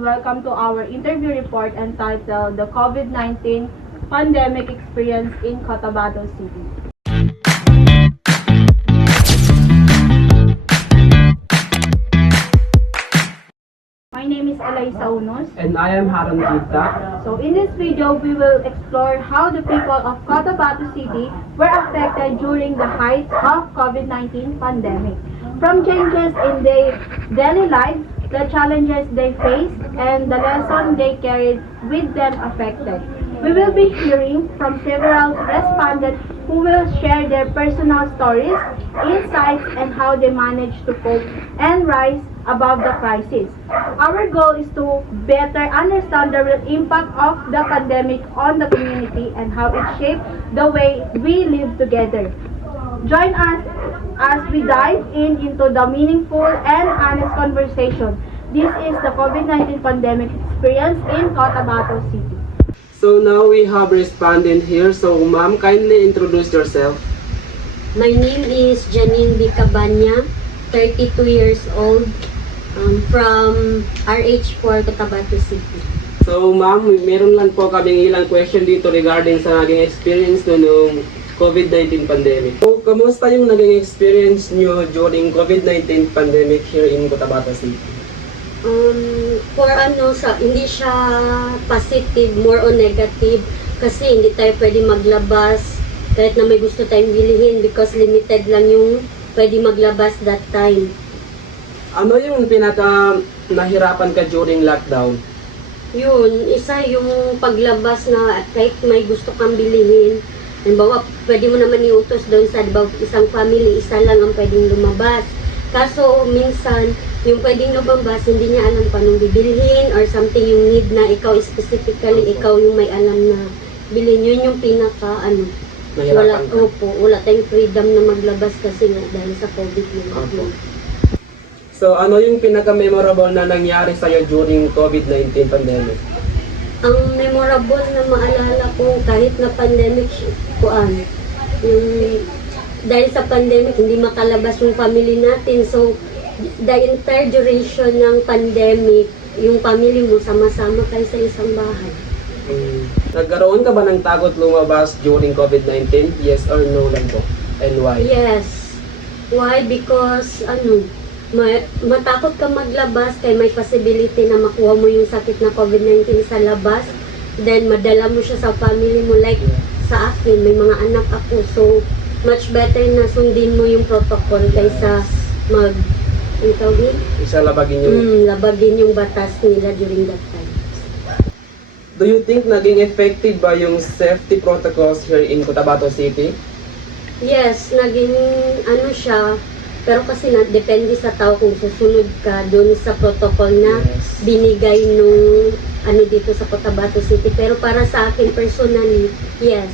and welcome to our interview report entitled The COVID-19 Pandemic Experience in Cotabato City. My name is Elaysa Unos. And I am Haron Gita. So in this video, we will explore how the people of Cotabato City were affected during the height of COVID-19 pandemic. From changes in their daily lives, the challenges they faced, and the lesson they carried with them affected. We will be hearing from several respondents who will share their personal stories, insights, and how they managed to cope and rise above the crisis. Our goal is to better understand the real impact of the pandemic on the community and how it shaped the way we live together. Join us as we dive into the meaningful and honest conversation. This is the COVID-19 pandemic experience in Cotabato City. So now we have respondent here. So ma'am, kindly introduce yourself. My name is Janine B. Cabanya, 32 years old, from RH4, Cotabato City. So ma'am, meron lang po kaming ilang question dito regarding sa naging experience nung COVID-19 pandemic. So, kamusta yung naging experience nyo during COVID-19 pandemic here in Cotabato City? Hindi siya positive, more on negative, kasi hindi tayo pwede maglabas kahit na may gusto tayong bilihin because limited lang yung pwede maglabas that time. Ano yung pinaka nahirapan ka during lockdown? Yun, isa yung paglabas na kahit may gusto kang bilihin. Halimbawa, pwede mo naman iutos doon sa isang family, isa lang ang pwedeng lumabas. Kaso, minsan, yung pwedeng lumabas, hindi niya alam paano bibilhin or something yung need na ikaw specifically, ikaw yung may alam na bilhin. Yun yung wala tayong freedom na maglabas kasi nga dahil sa COVID-19. So, ano yung pinaka-memorable na nangyari sa'yo during COVID-19 pandemic? Ang memorable na maalala ko kahit na pandemic, dahil sa pandemic, hindi makalabas yung family natin. So, the entire duration ng pandemic, yung family mo, sama-sama kayo sa isang bahay. Nagkaroon ka ba ng takot lumabas during COVID-19? Yes or no lang po? And why? Yes. Why? Because, matakot ka maglabas kaya may possibility na makuha mo yung sakit na COVID-19 sa labas. Then, madala mo siya sa family mo. Like, sa akin, may mga anak ako. So, much better na sundin mo yung protocol kaysa labagin yung batas nila during that time. Do you think naging effective ba yung safety protocols here in Cotabato City? Yes, naging siya. Pero kasi depende sa tao kung susunod ka doon sa protocol na binigay nung dito sa Cotabato City. Pero para sa akin personally, yes.